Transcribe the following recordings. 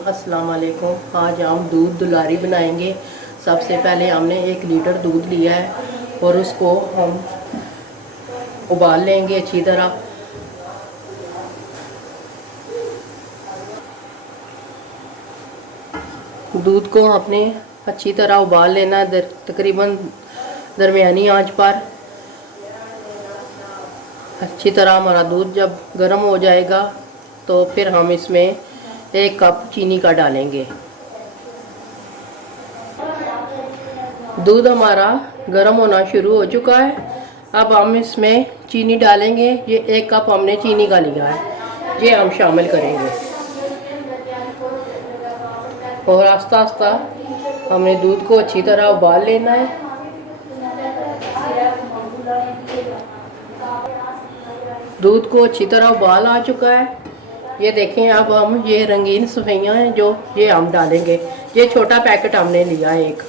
अस्सलाम वालेकुम। आज हम दूध दुलारी बनाएंगे। सबसे पहले हमने 1 लीटर दूध लिया है और उसको हम उबाल लेंगे अच्छी तरह। दूध को आपने अच्छी तरह उबाल लेना है, तकरीबन दरमियानी आंच पर। अच्छी तरह हमारा दूध जब गर्म हो जाएगा तो फिर हम इसमें 1 कप चीनी का डालेंगे। दूध हमारा गर्म होना शुरू हो चुका है। अब हम इसमें चीनी डालेंगे। ये 1 कप हमने चीनी का लिया है, ये हम शामिल करेंगे और आस्ता आस्ता हमने दूध को अच्छी तरह उबाल लेना है। दूध को अच्छी तरह उबाल आ चुका है, ये देखें। अब हम ये रंगीन सफेइयाँ हैं जो ये हम डालेंगे। ये छोटा पैकेट हमने लिया है 1।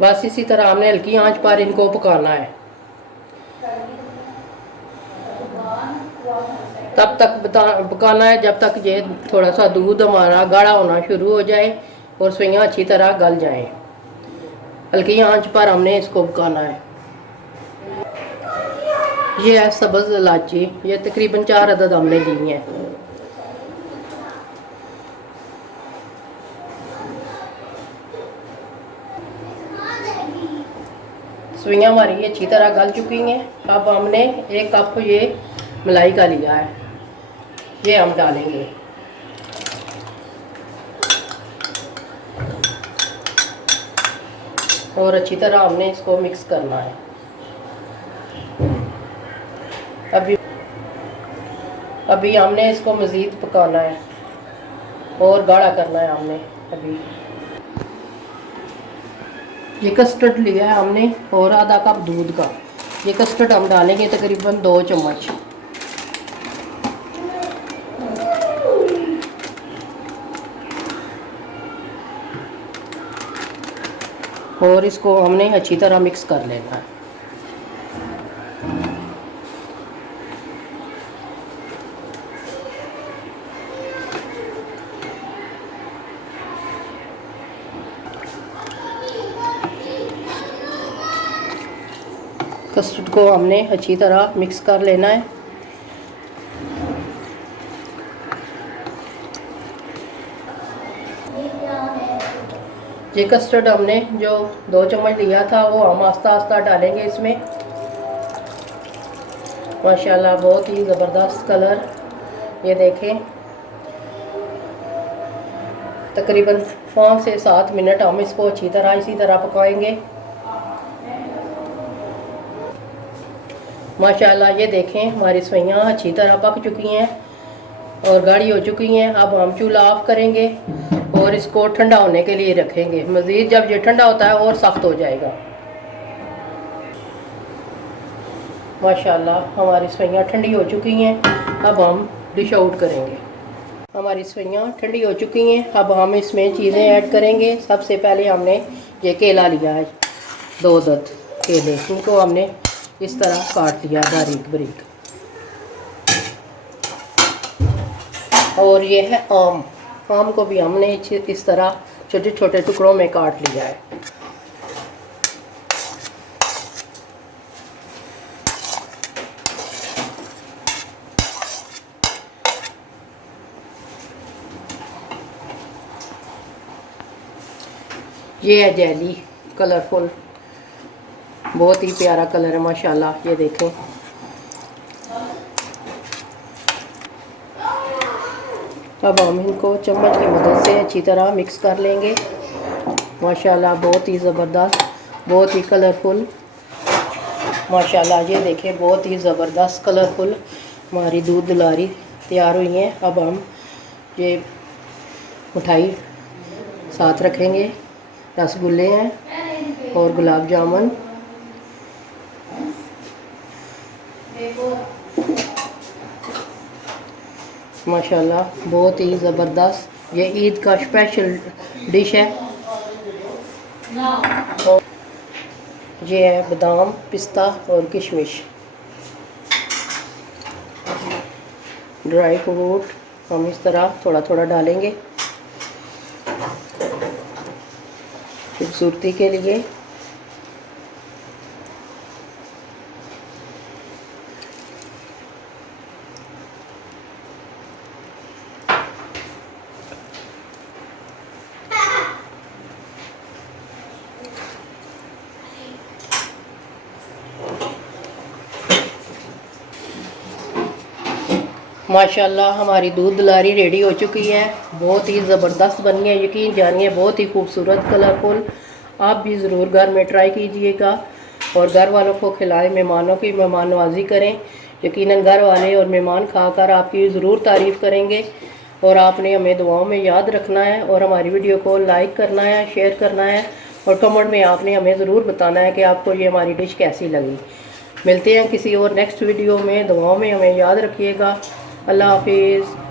बस इसी तरह हमने हल्की आंच पर इनको पकाना है। तब तक पकाना है जब तक ये थोड़ा सा दूध हमारा गाढ़ा होना शुरू हो जाए और सफेइयाँ अच्छी तरह गल जाएं। हल्की आंच पर हमने इसको पकाना है। ये है सब्ज़ इलायची, ये तकरीबन 4 अदद हमने ली हैं। सफेइयाँ हमारी अच्छी तरह गल चुकी हैं। अब हमने 1 कप ये मलाई का लिया है, ये हम डालेंगे। और अच्छी तरह हमने इसको मिक्स करना है। अभी हमने इसको मज़ीद पकाना है और गाढ़ा करना है हमने। अभी ये कस्टर्ड लिया है हमने और आधा कप दूध का। ये कस्टर्ड हम डालेंगे तकरीबन 2 चम्मच। और इसको हमने अच्छी तरह मिक्स कर लेना है। कस्टर्ड को हमने अच्छी तरह मिक्स कर लेना है। ये कस्टर्ड हमने जो 2 चम्मच लिया था वो हम आस्ता आस्ता डालेंगे इसमें। माशाल्लाह बहुत ही ज़बरदस्त कलर, ये देखें। तकरीबन 5 से 7 मिनट हम इसको अच्छी तरह इसी तरह पकाएंगे। माशाल्लाह ये देखें हमारी सफेइयाँ अच्छी तरह पक चुकी हैं और गाढ़ी हो चुकी हैं। अब हम चूल्हा ऑफ करेंगे और इसको ठंडा होने के लिए रखेंगे। मज़ीद जब ये ठंडा होता है और सख्त हो जाएगा। माशाल्लाह हमारी सफेइयाँ ठंडी हो चुकी हैं। अब हम डिश आउट करेंगे। हमारी सफेइयाँ ठंडी हो चुकी हैं। अब हम इसमें चीज़ें ऐड करेंगे। सबसे पहले हमने ये केला लिया है, 2 अदद केले, इनको हमने इस तरह काट लिया बारीक बारीक। और ये है आम, आम को भी हमने इस तरह छोटे छोटे टुकड़ों में काट लिया है। ये है जेली, कलरफुल, बहुत ही प्यारा कलर है माशाल्लाह, ये देखें। अब हम इनको चम्मच की मदद से अच्छी तरह मिक्स कर लेंगे। माशाल्लाह बहुत ही ज़बरदस्त, बहुत ही कलरफुल। माशाल्लाह ये देखें बहुत ही ज़बरदस्त कलरफुल हमारी दूध दुलारी तैयार हुई है। अब हम ये मिठाई साथ रखेंगे। रसगुल्ले हैं और गुलाब जामुन। माशाल्लाह बहुत ही ज़बरदस्त, ये ईद का स्पेशल डिश है। ये है बादाम, पिस्ता और किशमिश, ड्राई फ्रूट, हम इस तरह थोड़ा थोड़ा डालेंगे खूबसूरती के लिए। माशाल्लाह हमारी दूध दलारी रेडी हो चुकी है। बहुत ही ज़बरदस्त बनी है, यकीन जानिए बहुत ही खूबसूरत कलरफुल। आप भी ज़रूर घर में ट्राई कीजिएगा और घर वालों को खिलाएं, मेहमानों की मेहमान नवाजी करें। यकीनन घर वाले और मेहमान खाकर आपकी ज़रूर तारीफ़ करेंगे। और आपने हमें दुआओं में याद रखना है और हमारी वीडियो को लाइक करना है, शेयर करना है और कमेंट में आपने हमें ज़रूर बताना है कि आपको ये हमारी डिश कैसी लगी। मिलते हैं किसी और नेक्स्ट वीडियो में। दुआओं में हमें याद रखिएगा। अल्लाह हाफिज़।